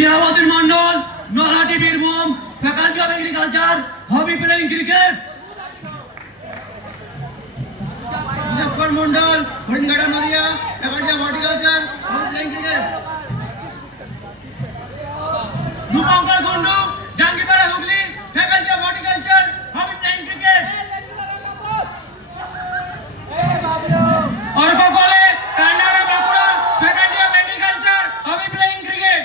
শিয়াবতীর Mondal, Nalhati Birbhum, faculty of agriculture, hobby playing cricket. Muzaffar Mondal, Haringhata Nadia, faculty of horticulture, hobby playing cricket. Rupankar Kundu, Jangipara Hooghly, faculty of horticulture, hobby playing cricket. Arka Kole, Kannara Bankura, faculty of agriculture, hobby playing cricket.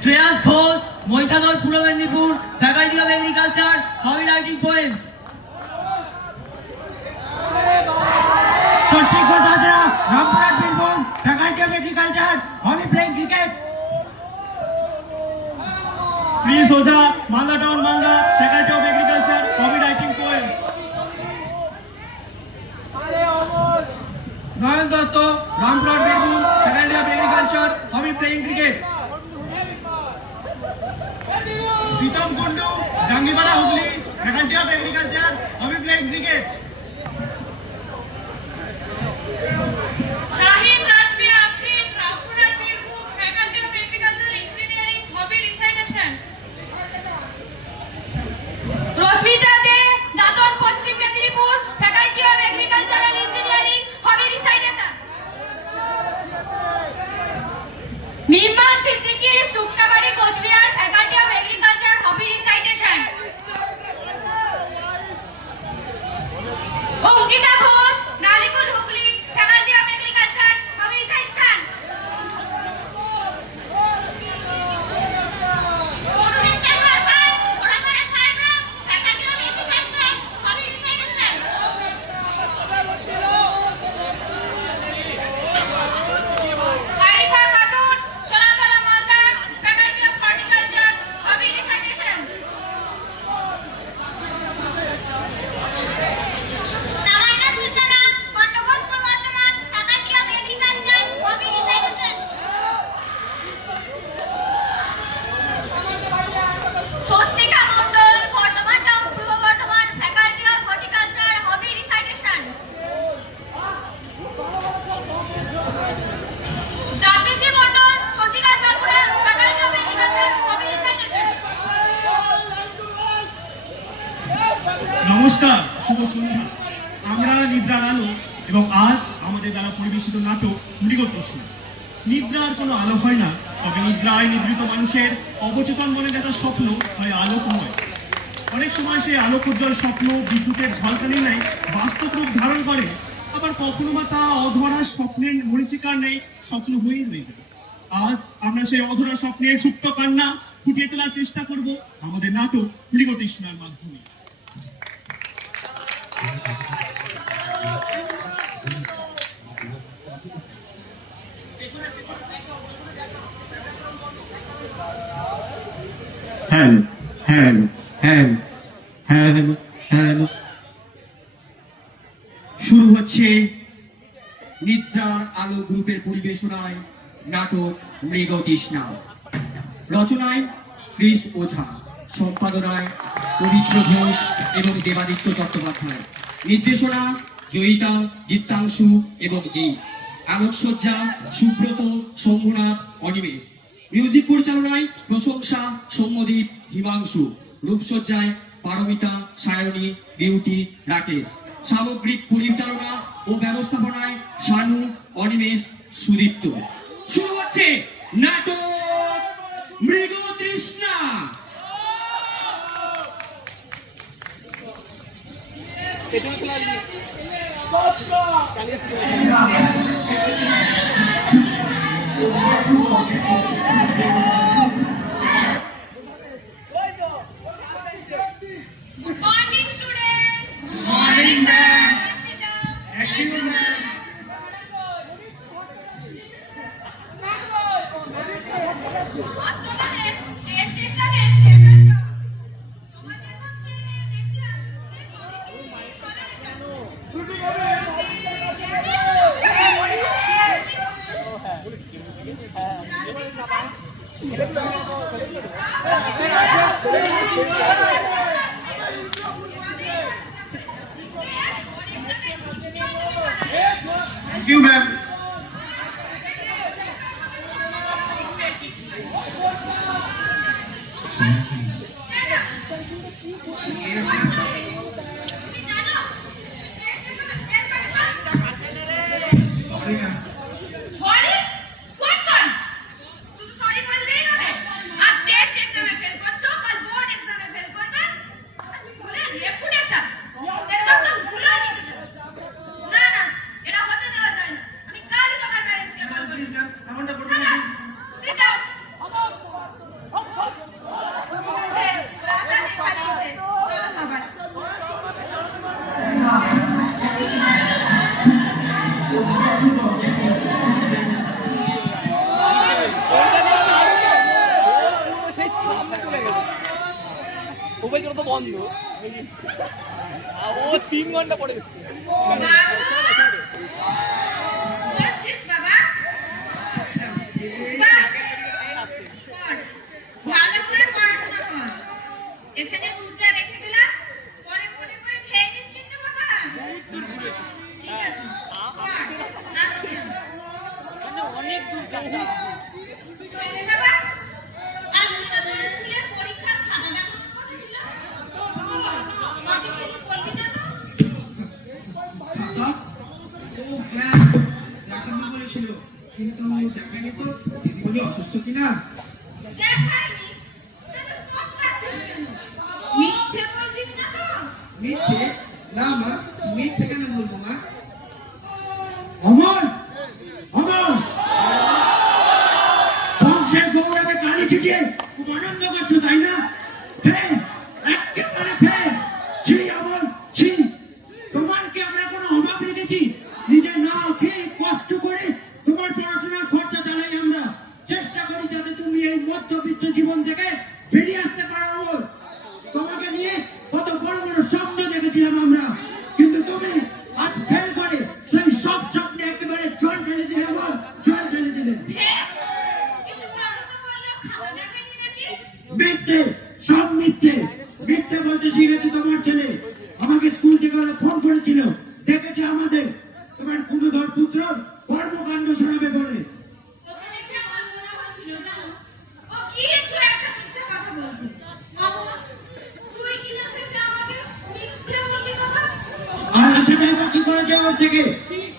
Shreyas Ghosh, Mahishadal, Purba Medinipur, faculty of agriculture, hobby writing poems. Sasthi Ghosh Hazra, Rampurhat Birbhum, faculty of agriculture, hobby playing cricket. Prince Ojha, Malda town, Malda, faculty of agriculture, hobby writing poems. Nayan Dutta, Rampurhat Birbhum, faculty of agriculture, hobby playing cricket. Pritam Kundu, Jangipara Hooghly, faculty of agriculture, hobby playing cricket. Shahin Rajbi Afrin, Rampurhat Birbhum, faculty of agriculture engineering, hobby recitation. Rashmita De, Dadan, Paschim Medinipur, faculty of agricultural engineering, hobby recitation. Nirmal Siddiqui, Suktabari, Cooch Behar, faculty of agriculture, hobby recitation. Ankita Ghosh, Nalikul, Hooghly, faculty of agriculture, hobby recitation. Anumita Sarkar, ঘোড়াঘাটা, Jhargram, faculty of agriculture, hobby recitation. Arifa Khatun, Sonatala, Malda, faculty of horticulture, hobby recitation. Tamanna Sultana, Khandaghosh, Purba Bardhaman, faculty of agriculture, hobby recitation. Swastika Mondal, Bardhaman town, Purba Bardhaman, faculty of horticulture, hobby recitation. Jagriti Mondal, Satighat, Bankura, faculty of agriculture, hobby recitation. নমস্কার, শুভ সন্ধ্যা। আমরা নিদ্রার আলো এবং আজ আমাদের দ্বারা পরিবেশিত নাটক মৃগতৃষ্ণ। নিদ্রার কোনো আলো হয় না, তবে নিদ্রায় নিদ্রিত মানুষের অবচেতন মনে দেখা স্বপ্ন হয় আলোকময়। অনেক সময় সেই আলোকোজ্জ্বল স্বপ্ন বিদ্যুতের ঝলকানি নেয় বাস্তব রূপ ধারণ করে, আবার কখনো বা তা অধরা স্বপ্নের মরিচিকার নেই স্বপ্ন হয়েই রয়ে যায়। আজ আমরা সেই অধরা স্বপ্নের সুপ্ত কান্না ফুটিয়ে তোলার চেষ্টা করব আমাদের নাটক মৃগতৃষ্ণার মাধ্যমে। Hello hello hello hello hello, শুরু হচ্ছে নিদ্রার আলো গ্রুপের পরিবেশনায় নাটক মৃগতৃষ্ণা। রচনায় ক্রিস ওঝা, সম্পাদনায় পবিত্র ঘোষ এবং দেবাদিত্য চট্টোপাধ্যায়, নির্দেশনা জয়িতা, দীপ্তাংশু এবং গীত, আলোকসজ্জা সুব্রত, শম্ভুনাথ, অনিমেষ, মিউজিক পরিচালনায় প্রশংসা, সৌম্যদীপ, হিমাংশু, রূপসজ্জায় পারমিতা, সায়নী, বিউটি, রাকেশ, সামগ্রিক পরিচালনা ও ব্যবস্থাপনায় শানু, অনিমেষ, সুদীপ্ত। শুরু হচ্ছে নাটক মৃগতৃষ্ণা। Good morning, students. Good morning, ma'am. Sit down. Thank you, ma'am. আজ তোমাদের টেস্ট এক্সামের রেজাল্টটা তোমাদের মধ্যে দেখলাম বেশ অনেকেই ভালো রেজাল্ট। Thank you, ma'am. পড়ছিস বাবা? বাহ! পড়। ভালো করে পড়াশোনা কর। এখানে দুধটা রেখে দিলাম, পরে মনে করে খেয়ে নিস কিন্তু বাবা। ঠিক আছে, পড়। আসছি আমি। তবে বাবা, আজকে তো তোর স্কুলে পরীক্ষার খাতা দেখানোর কথা ছিল। বল, কদিন থেকে বলবি না তো? খাতা? ও হ্যাঁ, দেখানো বলেছিল, কিন্তু দেখায়নি তো। দিদিমণি অসুস্থ কিনা? দেখায়নি? তা তুই কত কাচ্ছিস কেন? মিথ্যে বলছিস না তো? মিথ্যে? না মা, মিথ্যে কেন বলবো মা? অমল, অমল, বংশের গৌরবে কালি ছিটিয়ে খুব আনন্দ করছো তাই না? ফের, একেবারে ফের। ছি অমল, ছি। তোমার কি আমরা কোনো অভাব রেখেছি? নিজে না খেয়ে কষ্ট করে তোমার পড়াশোনার খরচা চালাই আমরা। চেষ্টা করি যাতে তুমি এই মধ্যবিত্ত জীবন থেকে বেরিয়ে আসতে পারো অমল। তোমাকে নিয়ে কত বড় বড় স্বপ্ন দেখেছিলাম আমরা, কিন্তু তুমি আজ ফেল করে সেই সব স্বপ্নে একেবারে জল ঢেলে দিলে অমল, জল ঢেলে দিলে। হ্যাঁ? কিন্তু বাবা তো বললো খাতা দেখায়নি নাকি? মিথ্যে, সব মিথ্যে। মিথ্যে বলতে শিখেছে তোমার ছেলে। আমাকে স্কুল থেকে ওরা ফোন করেছিল, দেখেছে আমাদের তোমার পুনধর পুত্র কর্মকাণ্ড শোনাবে বলে। ওকে দেখে আমার মনে হয়েছিল জানো, ও কিছু একটা মিথ্যে কথা বলছে। বাবা, তুই কি না শেষে আমাকে মিথ্যে বললি বাবা? আর সেটাই বা কি করেছে ওর থেকে?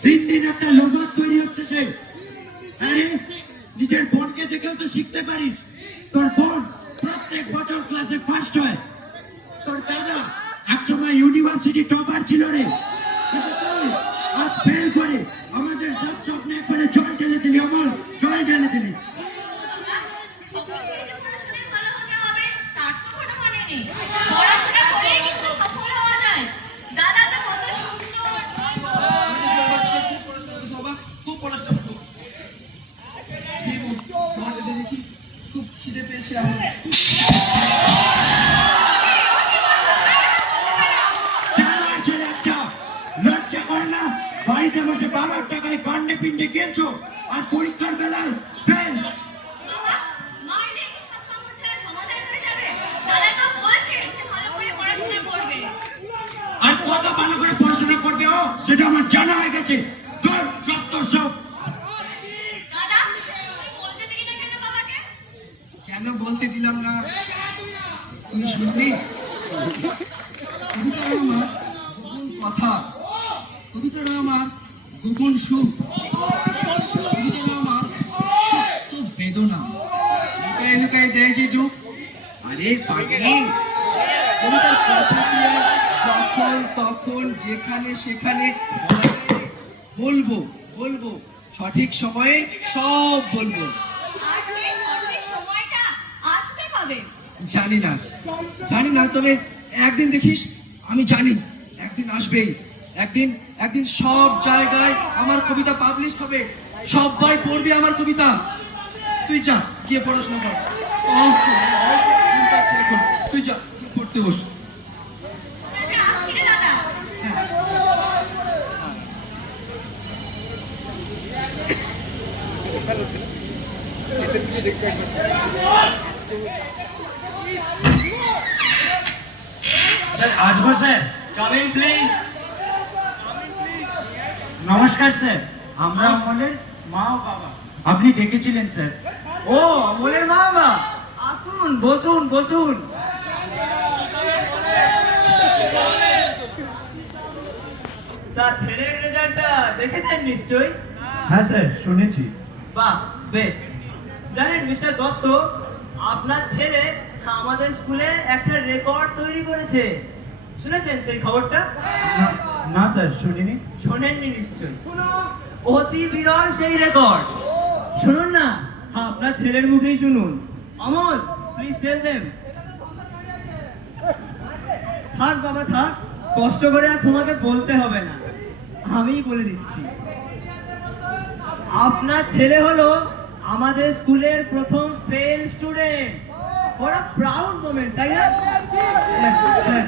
দিন দিন একটা লোভাব তৈরি হচ্ছে সে। আরে নিজের বোনকে দেখেও তো শিখতে পারিস। তোর বোন প্রত্যেক বছর ক্লাসে ফার্স্ট হয়। তোর দাদা একসময় ইউনিভার্সিটি টপার ছিল রে, কিন্তু তুই আজ ফেল করে আমাদের সব স্বপ্নে একবারে জল ঢেলে দিলি অমল, জল ঢেলে দিলি। বাবা, সকলকে যে পড়াশোনায় ভালো হতে হবে তার তো কোনো মানে নেই। পড়াশোনা করেই কিন্তু সফল হওয়া যায়। দাদা তো কত সুন্দর। বাবা খুব পড়াশোনা করবো। দেখি খুব খিদে পেয়েছে আমার। জানোয়ার ছেলে একটা, লজ্জা করে না? বাড়িতে বসে বাবার টাকায় কান্ডে পিন্ডে খেলছো, আর পরীক্ষার বেলায় ফেল। বাবা, মারলে কি সব সমস্যার সমাধান হয়ে যাবে? দাদা তো বলছে সে ভালো করে পড়াশোনা করবে। আর কত ভালো করে পড়াশোনা করবে ও, সেটা আমার জানা হয়ে গেছে। তোর যত সব। দাদা, তুই বলতে দিলি না কেন বাবাকে? কেন বলতে দিলাম না তুই শুনলি? কবিতাটা আমার গোপন কথা, কবিতাটা আমার গোপন সুখ, কবিতাটা আমার সত্য বেদনা। লুকাই লুকাই দেয় যে যুগ। আরে পাগলি, কবিতার কথা কি আর যখন তখন যেখানে সেখানে বলা যায়? বলবো বলবো, সঠিক সময়ে সব বলবো। আর সেই সঠিক সময়টা আসবে কবে? জানি না, জানি না, তবে একদিন দেখিস, আমি জানি একদিন আসবেই। একদিন একদিন সব জায়গায় আমার কবিতা পাবলিশ হবে, সবাই পড়বে আমার কবিতা। তুই যা গিয়ে পড়াশোনা কর। ঘুম পাচ্ছে এখন। তুই যা তুই পড়তে বস। আমি আসছি রে দাদা। স্যার আসবো স্যার? Come in please. নমস্কার স্যার, আমরা অমলের মা ও বাবা। আপনি ডেকেছিলেন স্যার? ও অমলের মা বাবা, আসুন বসুন বসুন। তা ছেলের রেজাল্টটা দেখেছেন নিশ্চয়ই? হ্যাঁ স্যার, শুনেছি। বাহ, বেশ। জানেন মিস্টার দত্ত, আপনার ছেলে আমাদের স্কুলে একটা রেকর্ড তৈরি করেছে। শুনেছেন সেই খবরটা? না স্যার, শুনিনি। শোনেননি নিশ্চয়ই। অতি বিরল সেই রেকর্ড। শুনুন না, আপনার ছেলের মুখেই শুনুন। Amal, please tell them. থাক বাবা থাক, কষ্ট করে আর তোমাকে বলতে হবে না, আমিই বলে দিচ্ছি। আপনার ছেলে হলো আমাদের স্কুলের প্রথম ফেল স্টুডেন্ট। বড় প্রাউড মোমেন্ট, তাই না? স্যার,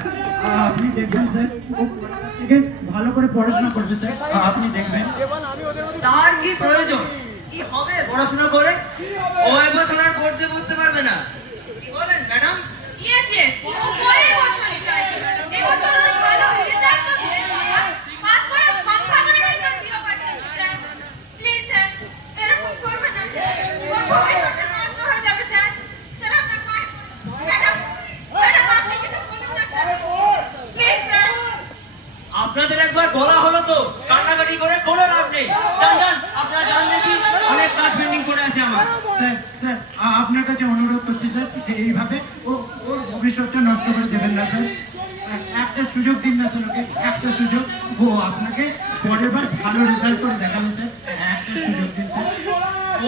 আপনি দেখবেন স্যার, ও থেকে ভালো করে পড়াশোনা করবে স্যার, আপনি দেখবেন। তার কি প্রয়োজন? কি হবে পড়াশোনা করে? ও এবছর আর কোর্সে বসতে পারবে না। কি বলেন ম্যাডাম? ইয়েস ইয়েস, ও পরের বছর ট্রাই করবে। এবছর ওর ভালো রেজাল্ট তো দিবে বাবা। পাস করার সম্ভাবনা একদম 0% স্যার। প্লিজ স্যার, এরকম করবেন না স্যার। ওর ভবিষ্যৎটা নষ্ট হয়ে যাবে স্যার। স্যার আপনার পায়ে ম্যাডাম, ম্যাডাম আপনি কিছু বলুন না স্যার। Please sir. আপনাদের একবার বলা হলো তো, কান্নাকাটি করে কোনো লাভ নেই। যান যান, আপনারা যান দেখি, অনেক কাজ পেন্ডিং করে আছে আমার। স্যার, স্যার, আপনার কাছে অনুরোধ করছি স্যার, এইভাবে ওর ভবিষ্যৎটা নষ্ট করে দেবেন না স্যার। একটা সুযোগ দিন না স্যার ওকে, একটা সুযোগ। ও আপনাকে পরের বার ভালো রেজাল্ট করে দেখাবে স্যার, একটা সুযোগ দিন স্যার।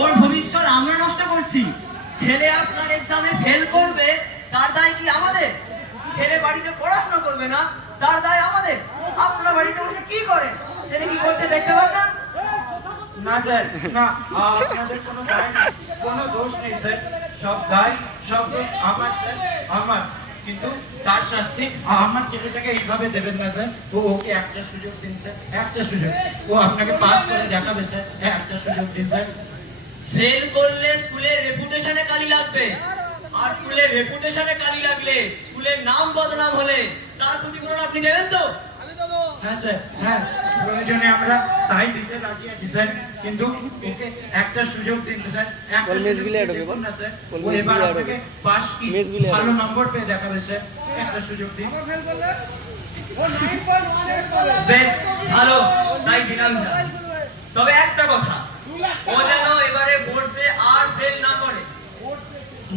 ওর ভবিষ্যৎ আমরা নষ্ট করছি? ছেলে আপনার এক্সামে ফেল করবে, তার দায় কি আমাদের? ছেলে বাড়িতে পড়াশোনা করবে না, তার দায় আমাদের? আপনারা বাড়িতে বসে কি করেন? ছেলে কি করছে দেখতে পান না? না স্যার, না, আপনাদের কোনো দায় নেই, কোনো দোষ নেই স্যার। সব দায়, সব দোষ আমার স্যার, আমার। কিন্তু তার শাস্তি আমার ছেলেটাকে এইভাবে দেবেন না স্যার। ওকে একটা সুযোগ দিন স্যার, একটা সুযোগ। ও আপনাকে পাস করে দেখাবে স্যার, একটা সুযোগ দিন স্যার। ফেল করলে স্কুলের রেপুটেশনে কালি লাগবে, আর স্কুলের রেপুটেশনে কালি লাগলে, স্কুলের নাম বদনাম হলে তার ক্ষতিপূরণ আপনি দেবেন তো? হ্যাঁ স্যার, হ্যাঁ, প্রয়োজনে আমরা তাই দিতে রাজি আছি স্যার, কিন্তু ওকে একটা সুযোগ দিন স্যার, একটা সুযোগ দিয়ে দেখুন না স্যার। ও এবার আপনাকে পাস কি ভালো নম্বর পেয়ে দেখাবে স্যার, একটা সুযোগ দিন। বেশ ভালো, তাই দিলাম যা। তবে একটা কথা, ও যেন এবারে বোর্ডসে আর ফেল না করে।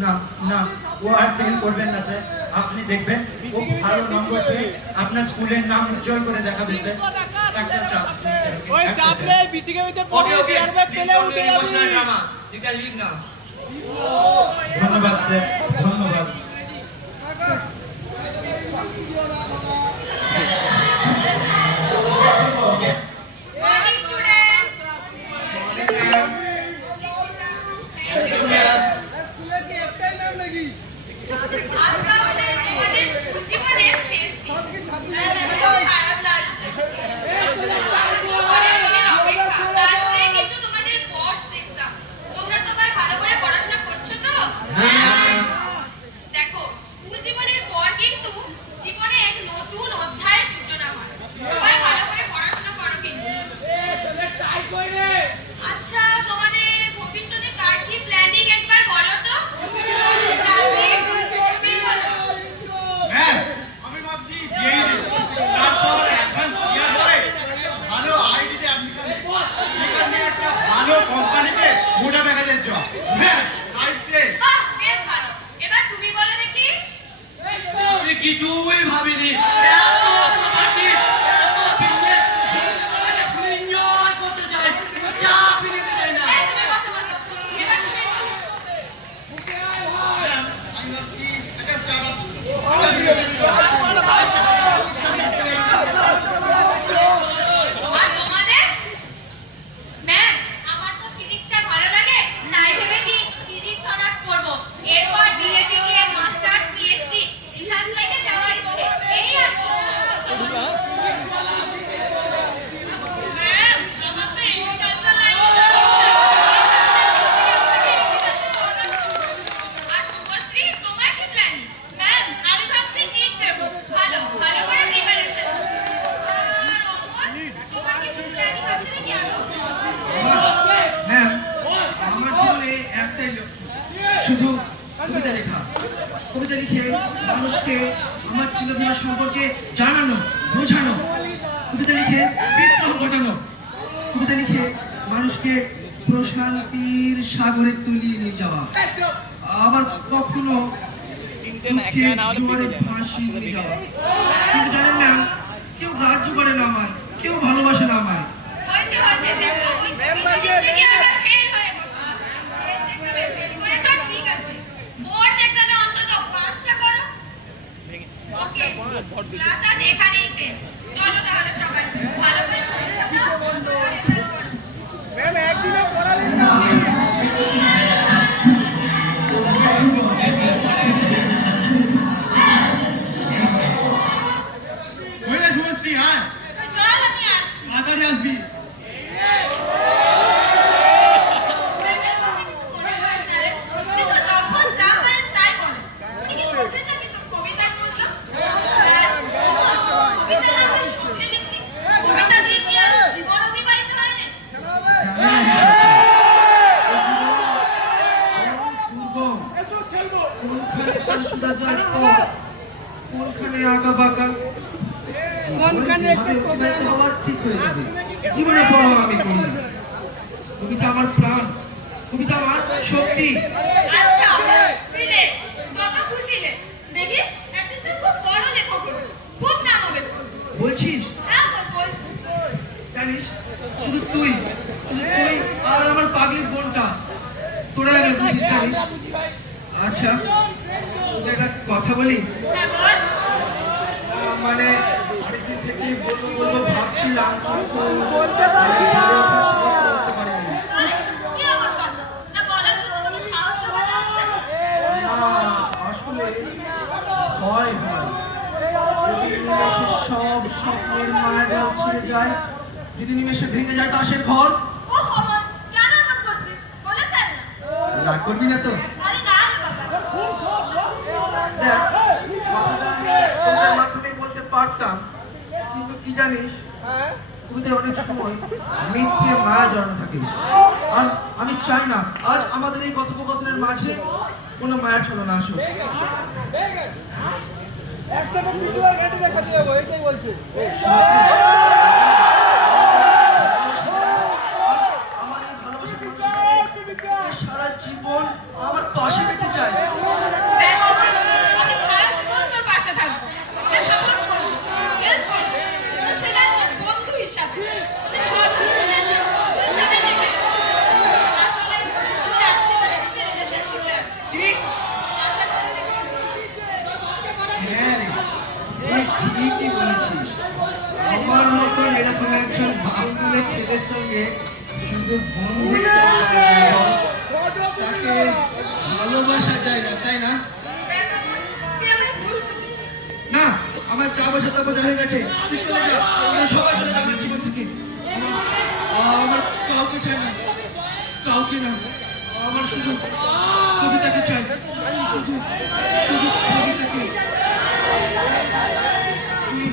না, না, ও আর ফেল করবেন না স্যার, আপনি দেখবেন ও ভালো নম্বর পেয়ে আপনার স্কুলের নাম উজ্জ্বল করে দেখাবে স্যার, একটা চান্স দিন স্যার, একটা chance। Okay, okay. Please don't do emotional drama. You can leave now. ধন্যবাদ স্যার, ধন্যবাদ। Morning students. আজকে আমাদের স্কুল জীবনের শেষ দিন। খারাপ লাগছে। পরের দিনের অপেক্ষা। তারপরে কিন্তু তোমাদের boards exam। তোমরা সবাই ভালো করে পড়াশোনা করছো তো? দেখো, স্কুল জীবনের পর কিন্তু জীবনে এক নতুন অধ্যায়ের সূচনা হয়। সবাই ভালো করে পড়াশোনা করো কিন্তু। আচ্ছা, তোমাদের ভবিষ্যতে কার কি প্ল্যানিং একবার বলো তো? রাজদীপ, তুমি বলো। ম্যাম, আমি ভাবছি জেই দেব, তারপর অ্যাডভান্স ক্লিয়ার করে ভালো আইডিতে অ্যাপ্লিকেশন নিয়ে একটা ভালো কোম্পানিতে মোটা প্যাকেজের জব। ম্যাম, আইডিতে বাহ, বেশ ভালো। এবার তুমি বলো দেখি। আমি কিছুই ভাবিনি। এত property, এত business, আমি enjoy করতে চাই, চাকরি নিতে চাই না। এই, তুমি বসো, বসো। এবার তুমি বলো। ম্যাম, আমি ভাবছি একটা স্টার্টআপ। আর তোমাদের? ম্যাম, আমার তো ফিজিক্সটা ভালো লাগে, তাই ভেবেছি ফিজিক্স অনার্স পড়ব। এরপর বিএতে গিয়ে মাস্টার, পিএইচডি, রিসার্চ লাইনে যাওয়ার ইচ্ছে। এই আর কি। বসো, বসো। ম্যাম, আমার তো এগ্রিকালচার লাইনে যাওয়ার ইচ্ছে। আর শুভশ্রী, তোমার কি প্ল্যান? ম্যাম, আমি ভাবছি নিট দেব। ভালো, ভালো করে প্রিপারেশন। আর অমর, তোমার কিছু প্ল্যানিং আছে নাকি আরো? ম্যাম, আমার জীবনে একটাই লক্ষ্য, শুধু কবিতা লেখা। কবিতা লিখে মানুষকে আমার চিন্তাধারা সম্পর্কে জানানো, বোঝানো। কবিতা লিখে বিদ্রোহ ঘটানো। কবিতা লিখে মানুষকে প্রশান্তির সাগরে তুলিয়ে নিয়ে যাওয়া। আবার কখনো দুঃখের জোয়ারে ভাসিয়ে নিয়ে যাওয়া। কিন্তু জানেন ম্যাম, কেউ গ্রাহ্য করে না আমায়, কেউ ভালোবাসে না আমায়। হয়েছে, হয়েছে, দেখো, ফিজিক্স থেকে আবার ফেল হয়ে বসো। টেস্ট এক্সামে ফেল করেছো, ঠিক আছে। বোর্ড এক্সামে অন্তত পাসটা করো। ওকে, ক্লাস আজ এখানেই শেষ। চলো তাহলে সবাই ভালো করে পরীক্ষা দাও, ভালো রেজাল্ট করো। আঁকা বাঁকা জীবন যেভাবে অতিবাহিত হওয়ার ঠিক হয়ে যাবে, জীবনের প্রভাব আমি করি না। কবিতা আমার প্রাণ, কবিতা আমার শক্তি। আচ্ছা দিলে যত খুশি লে, দেখিস একদিন তুই খুব বড় লেখক হবি, খুব নাম হবে তোর। বলছিস? হ্যাঁ গো, বলছি। জানিস, শুধু তুই আর আমার পাগলি বোনটা, তোরা আমি বুঝিস জানিস। আচ্ছা তোকে একটা কথা বলি, হ্যাঁ বল। মানে অনেকদিন থেকে বলবো ভাবছিলাম, কিন্তু আমি বলে ওঠার সাহস করতে পারিনি। আরে, কি আমার কথা? না বলার জন্য কোনো সাহস জোগাতে হচ্ছে? না, আসলে হয় যদি নিমেষে সব স্বপ্নের মায়াজাল ছিঁড়ে যায়, যদি নিমেষে ভেঙে যায় তাসের ঘর। ও বাবা, কেন এমন করছিস? বলে ফেল না। রাগ করবি না তো? আরে না রে বাবা। দেখ, কথাটা আমি কবিতার মাধ্যমে বলতে পারতাম, কিন্তু কি জানিস, কবিতায় অনেক সময় মিথ্যে মায়া জড়ানো থাকে। আর আমি চাই না আজ আমাদের এই কথোপকথনের মাঝে কোনো মায়ার ছলনা আসুক। আমার এই ভালোবাসার মানুষটাকে সারা জীবন আমার পাশে পেতে চাই। দেখ বাবা, আমি সারা জীবন তোর পাশে থাকবো, তোকে সাপোর্ট করবো, হেল্প করবো, কিন্তু সেটা একটা বন্ধু হিসাবে, মানে সর্বদাই একটা বন্ধু হিসাবে দেখে। আসলে তুই আজ থেকে সাথে রিলেশনশিপে আছিস। কি? আশা করি তুই বুঝবি। হ্যাঁ রে, তুই ঠিকই বলেছিস। আমার মতন এরকম একজন বাউন্ডুলে ছেলের সঙ্গে শুধু বন্ধুত্ব করা যায়, তাকে ভালোবাসা যায় না, তাই না? দেখ বাবা, তুই আমায় ভুল বুঝিস। না, আমার যা বোঝা তা বোঝা হয়ে গেছে। তুই চলে যা, আমরা সবাই চলে যা আমার জীবন থেকে। আমার কাউকে চাই না, কাউকে না। আমার শুধু কবিতাকে চাই, শুধু কবিতাকে। তুই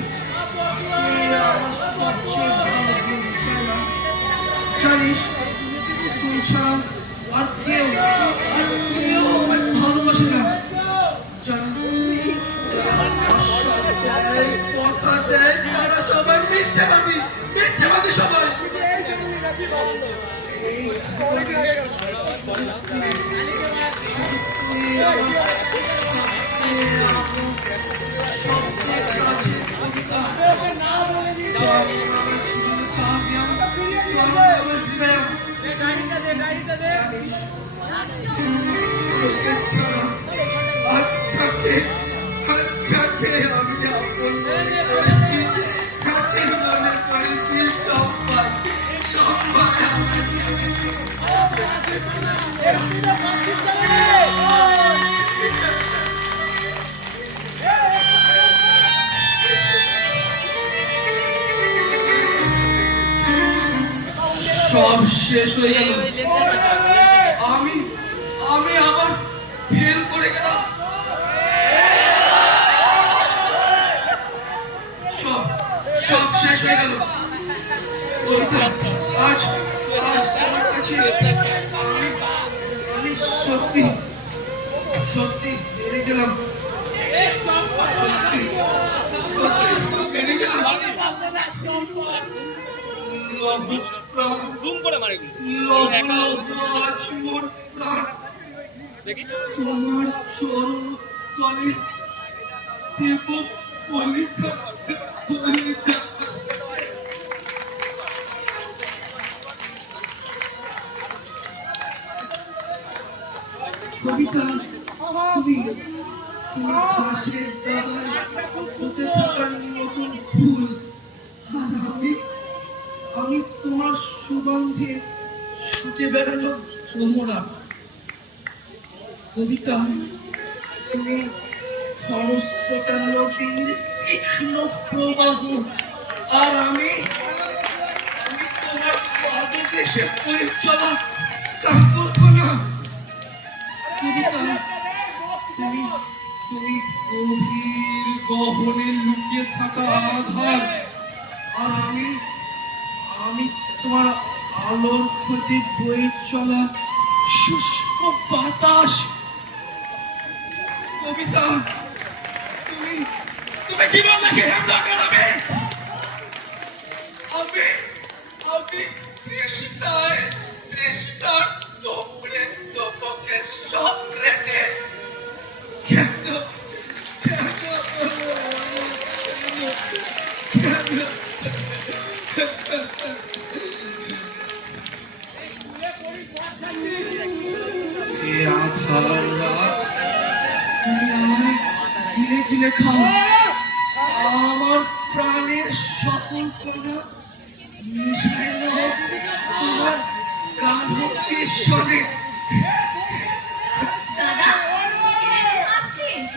আমার সবচেয়ে ভালো বন্ধু, তাই না? জানিস, তুই ছাড়া আর কেউ আমায় ভালোবাসে না। যারা আশ্বাস দেয়, কথা দেয়, তারা সবাই মিথ্যাবাদী সবাই। এই তুই আমার সবচেয়ে কাছের কবিতা। আমার জীবনে কামিয়াব, আমার হৃদয়। জানিস, তোকে ছাড়া আচ্ছাকে আমি আপন মনে করেছি, কাছের মনে করেছি, সবাই আমার জীবনে। সব শেষ হয়ে গেল। আমি আবার ফেল করে গেলাম। সব শেষ হয়ে গেল। আজ আমার কাছে আমি সত্যি হেরে গেলাম। সত্যি হেরে গেলাম। আজ মোর প্রাণ তোমার চরণ তলে দেব বলিতা। কবিতা, তুমি ঘাসের ডাগায় হতে থাকা নতুন ফুল, আর আমি তোমার সুগন্ধে ছুটে বেড়ালো ভ্রমরা। কবিতা, তুমি খরস্রোতা নদীর তীক্ষ্ণ প্রবাহ, আর আমি তোমার পাদদেশে বয়ে চলা কাকরকণা। কবিতা, তুমি গভীর গহনে লুকিয়ে থাকা আধার, আর আমি তোমার আলোর খোঁজে বয়ে চলা শুষ্ক বাতাস। কবিতা, তুমি আমি জীবন দাসী হেমলকের আমি তৃষ্ণার তোমরে তোমাকে সংগ্রহে কেন এ আধার রাত তুমি আমায় গিলে গিলে খাও আমার প্রাণের সকল কণা মিশাইল তোমার কালকেশ্বরে দাদা কি ভাবছিস?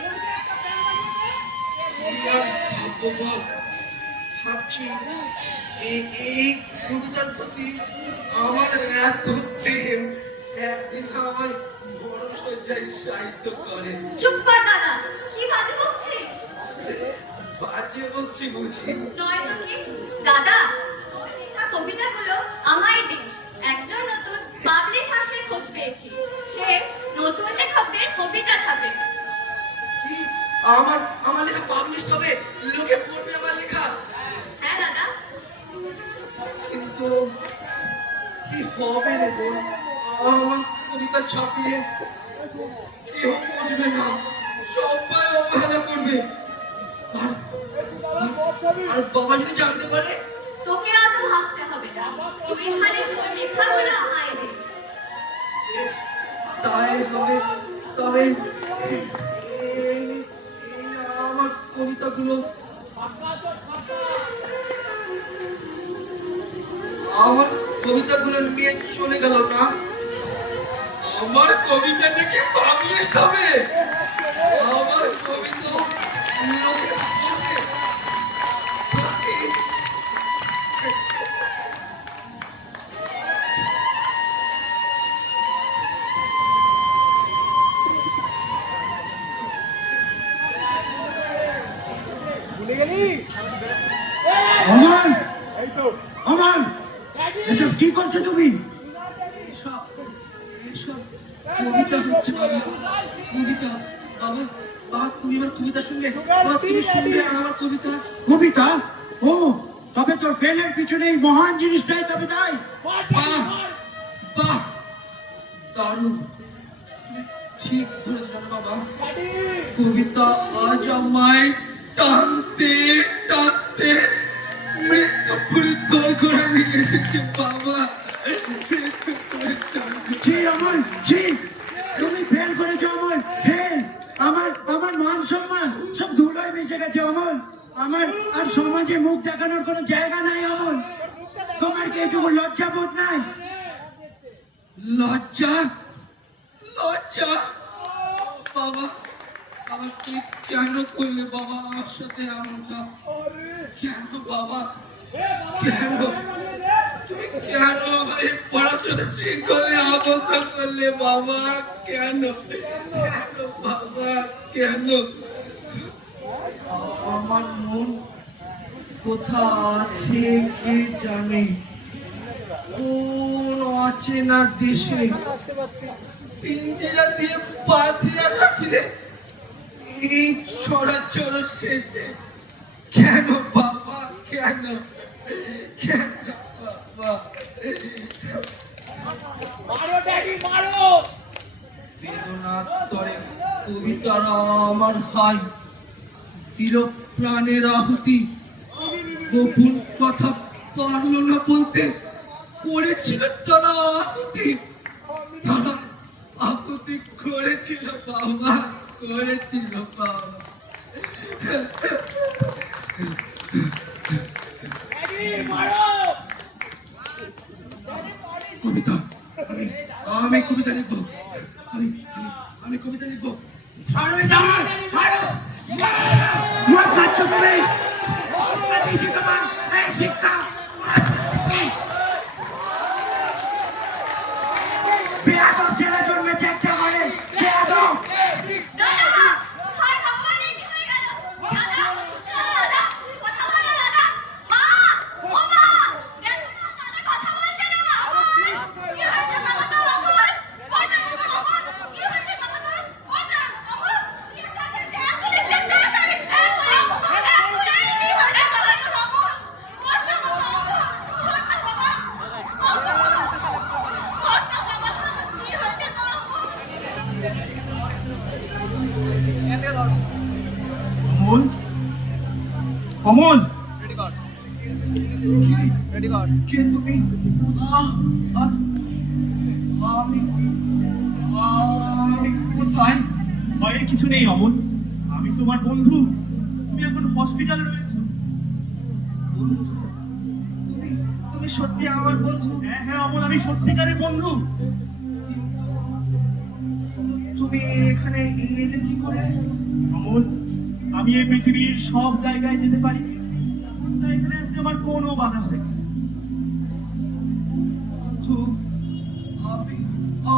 ভাবছি এই কবিতার প্রতি আমার এত প্রেম একদিন আমায় বড় সজ্জায় সাহিত্য করে চুপ কর দাদা, কি বাজে বকছিস? বাজে বলছি বুঝি নয় তো কি? দাদা, তোর লেখা কবিতাগুলো আমায় দিস। একজন নতুন পাবলিশারের খোঁজ পেয়েছি, সে নতুন লেখকদের কবিতা ছাপে। কি আমার লেখা পাবলিশ হবে, লোকে পড়বে আমার লেখা, হ্যাঁ দাদা। কিন্তু কি হবে রে বোন, আমার কবিতা ছাপিয়ে কেউ বুঝবে না, সবাই অবহেলা করবে, আর বাবা যদি জানতে পারে? তোকে অত ভাবতে হবে না, তুই খালি তোর লেখাগুলো আমায় দিস। তাই হবে। তবে এই না আমার কবিতাগুলো, আমার কবিতাগুলো নিয়ে চলে গেল না, আমার কবিতা নাকি পাবলিশ হবে, আমার কবিতা লোকে পড়বে। সত্যি? অমন অমন এসব কি করছো তুমি? এসব কবিতা হচ্ছে বাবা, কবিতা। বাবা বাবা তুমি আমার কবিতা শুনবে, বাবা তুমি শুনবে আমার কবিতা। কবিতা? ও, তবে তোর ফেলের পিছনে এই মহান জিনিসটাই তবে তাই। বাহ বাহ, দারুণ, ঠিক ধরেছ জানো বাবা, কবিতা আজ আমায় টানতে টানতে মৃত্যুপুরী তোর ঘোড়া নিয়ে এসেছে বাবা, মৃত্যুপুরী তোর। ছি অমন, ছি, তুমি ফেল করেছো অমন, ফেল। আমার মান সম্মান সব ধুলোয় মিশে গেছে অমন। আমার আর সমাজে মুখ দেখানোর কোনো জায়গা নাই অমন। তোমার কি এইটুকু লজ্জা বোধ নাই? লজ্জা লজ্জা, বাবা বাবা তুই কেন করলে বাবা আমার সাথে এমনটা? কেন বাবা, কেন তুমি কেন আমার এই পড়াশোনা শৃঙ্খলে আবদ্ধ করলে বাবা? কেন কেন বাবা, কেন? আমার মন কোথা আছে কে জানে, কোন অচেনা দেশে পিঞ্জিরা দিয়ে বাঁধিয়া রাখিলে এই চরাচর শেষে। কেন বাবা, কেন কেন বাবা? বেদনার তরে কবিতারা আমার হাই দিল প্রাণের আহুতি, গোপন কথা পারলো না বলতে, করেছিল তারা আহুতি, তারা আহুতি করেছিল বাবা, করেছিল বাবা। কবিতা, আমি কবিতা লিখবো, আমি কবিতা লিখবো। ছাড়ো এটা আমার, ছাড়ো। মদ খাচ্ছ তুমি? দিয়েছি তোমার এই শিক্ষা। বেয়াদব ছেলে জন্মেছে একটা ঘরে, বেয়াদব। দাদা, হায় ভগবান, এই কি হয়ে গেল? দাদা, দাদা, কথা বলো দাদা। মা, ও মা, দেখো না, দাদা কথা বলছে না। কি হয়েছে বাবা তোর? অমর, ওটা বাবা, অমর, কি হয়েছে বাবা তোর? ওটা, অমর, কি দাদা, পুলিশ ডাক্তার, অমর, অমল, কে তুমি? আমি কোথায়? ভয়ের কিছু নেই অমল, আমি তোমার বন্ধু। তুমি এখন হসপিটালে রয়েছো। বন্ধু? তুমি সত্যি আমার বন্ধু? হ্যাঁ হ্যাঁ অমল, আমি সত্যিকারের বন্ধু। কিন্তু তুমি এখানে এলে কি করে? অমল, আমি এই পৃথিবীর সব জায়গায় যেতে পারি, তাই এখানে আসতে আমার কোনো বাধা হয় না। বন্ধু,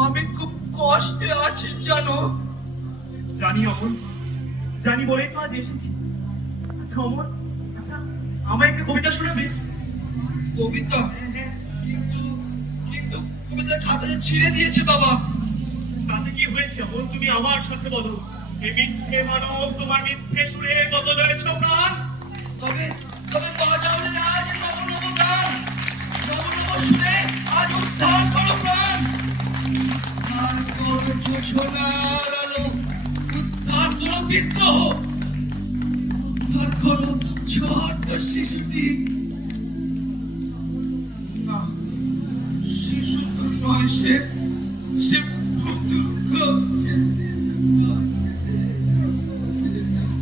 আমি খুব কষ্টে আছি জানো। জানি অমল, জানি বলেই তো আজ এসেছি। আচ্ছা অমল, আচ্ছা আমায় একটা কবিতা শোনাবে? কবিতা? কিন্তু কবিতার খাতাটা ছিঁড়ে দিয়েছে বাবা। তাতে কি হয়েছে অমল, তুমি আমার সাথে বলো। এই মিথ্যে মানব তোমার মিথ্যে সুরে বদল হয়েছ প্রাণ। তবে বাজারে আজ নব নব গান, নব নব সুরে আজ উদ্ধার করো প্রাণ। উদ্ধার করো সোনার আলো, উদ্ধার করো বিদ্রোহ, উদ্ধার করো ছোট্ট শিশুটি। না, শিশু তো নয়, সে পুত্র, সে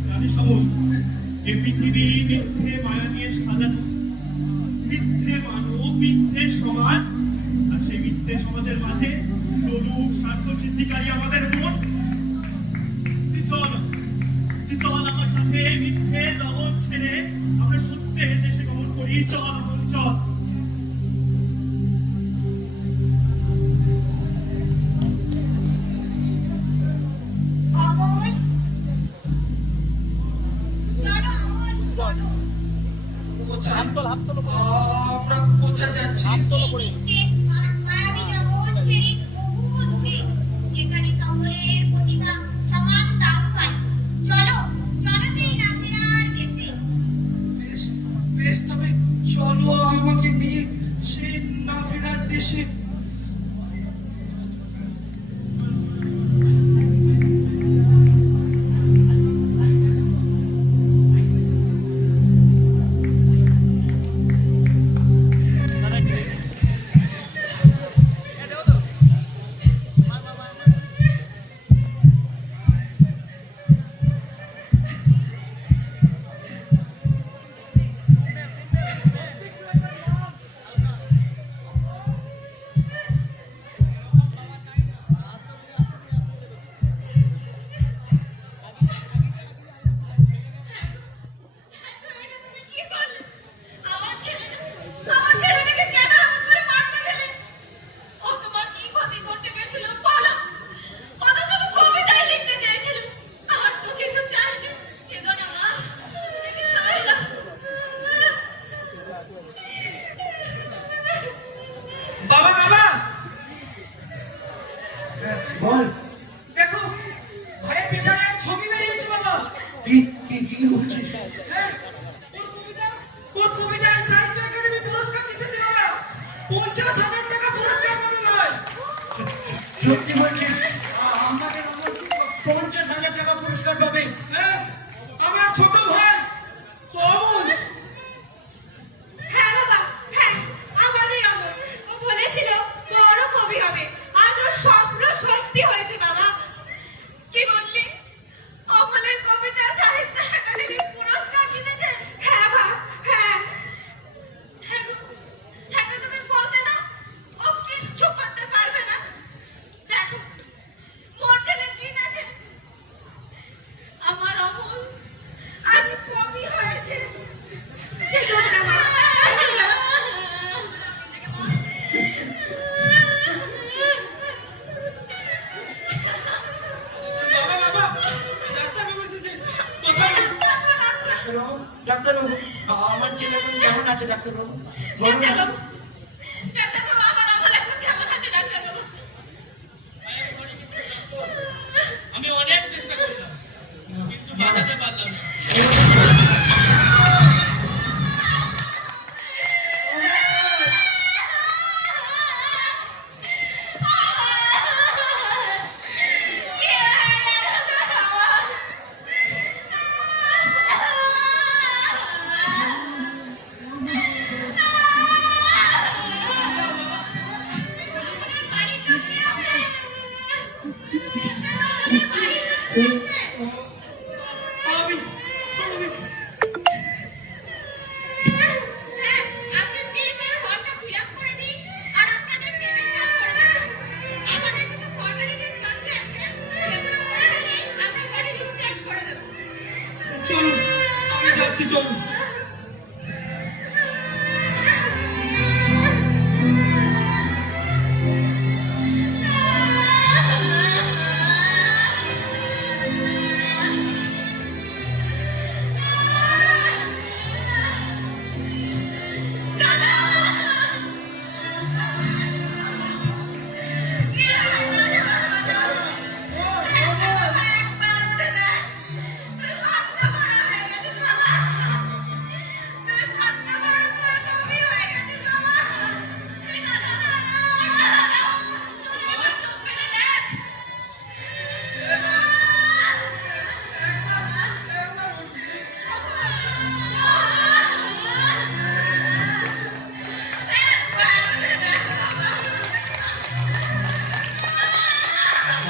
জানিস অমল, এই পৃথিবী মিথ্যে মায়া দিয়ে সাজানো। মিথ্যে মানব, মিথ্যে সমাজ, আর সেই মিথ্যে সমাজের মাঝে লোলুপ স্বার্থ সিদ্ধিকারী আমাদের মন। তুই চল আমার সাথে, মিথ্যে জগৎ ছেড়ে আমরা সত্যের দেশে গমন করি। চল অমল, চল। অমল, চলো অমল, চলো। কোথায়? আমরা কোথায় যাচ্ছি? মিথ্যে মায়াবী জগৎ ছেড়ে বহু দূরে, যেখানে সকলের প্রতিভা সমান দাম পায়। চলো সেই নামের দেশে। বেশ, তবে চলো আমাকে নিয়ে সেই নামের দেশে। বল, দেখো, ভাইয়ের পেপারে এক ছবি বেরিয়েছে বাবা। কি বলছিস? হ্যাঁ, ওর কবিতায় সাহিত্য একাডেমি পুরস্কার জিতেছে বাবা। 50,000 টাকা পুরস্কার পাবে ভাই। সত্যি বলছিস? আমাদের অমল 50,000 টাকা পুরস্কার পাবে? হ্যাঁ, আমার ছোট ভাই অমল। হ্যাঁ বাবা, হ্যাঁ, আমারই অমল। ও বলেছিল বড় কবি হবে, আজ ওর স্বপ্ন সত্যি হয়েছে বাবা। কি বললি? অমলের কবিতা সাহিত্য একাডেমি পুরস্কার জিতেছে? হ্যাঁ বা, হ্যাঁ। হ্যাঁ গো, তুমি বলতে না, ও কিচ্ছু করতে পারবে না। দেখো, মোর ছেলে জিতেছে, আমার অমল আজ কবি হয়েছে। কি করবে মা? বাবা, ডাক্তারবাবু এসেছে। কোথায়? ডাক্তারবাবু, আমার ছেলে এখন কেমন আছে ডাক্তারবাবু? বলুন না। ডাক্তারবাবু, আমার অমল এখন কেমন আছে ডাক্তারবাবু? চলুন।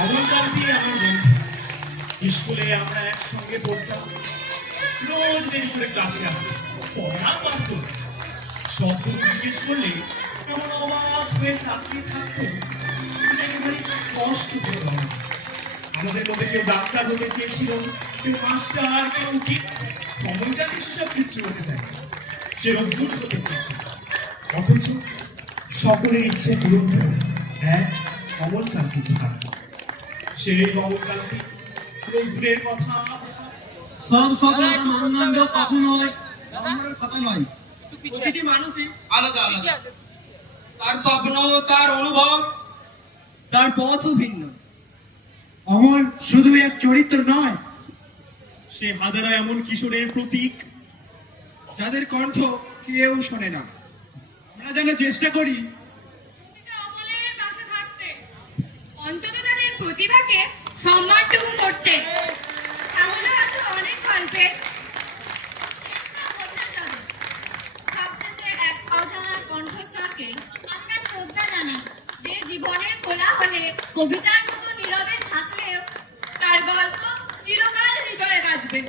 অমলকান্তি আমার বন্ধু। স্কুলে আমরা একসঙ্গে পড়তাম, রোজ দেরি করে ক্লাসে আসতাম, পড়া পারত না। সবগুলো জিজ্ঞেস করলে এমন অবাক হয়ে তাকিয়ে থাকতো, একেবারে কষ্ট করে বলা। আমাদের মধ্যে কেউ ডাক্তার হতে চেয়েছিল, কেউ মাস্টার, কেউ উকিল। অমলকান্তি সেসব কিচ্ছু হতে চায় না, সে রোদ্দুর হতে চেয়েছিল। অথচ সকলের ইচ্ছে পূরণ করে এক অমলকান্তি ছাড়া। সেই অমলকান্তি রোদ্দুরের কথা সব সফলতা মানদণ্ড কখনোই নম্বরের কথা নয়। প্রতিটি মানুষই আলাদা আলাদা, তার স্বপ্ন, তার অনুভব, তার পথও ভিন্ন। অমল শুধু এক চরিত্র নয়, সে হাজারো এমন কিশোরের প্রতীক যাদের কণ্ঠ কেউ শোনে না। আমরা যেন চেষ্টা করি অন্তত তাদের প্রতিভাকে সম্মানটুকু করতে। তাহলে হয়তো অনেক গল্পের চেষ্টা হতে যাবে। সবশেষে এক অজানা কণ্ঠস্বরকে আমরা শ্রদ্ধা জানাই, যে জীবনের কোলাহলে কবিতার মতো নীরবে থাকলেও তার গল্প চিরকাল হৃদয়ে বাজবে।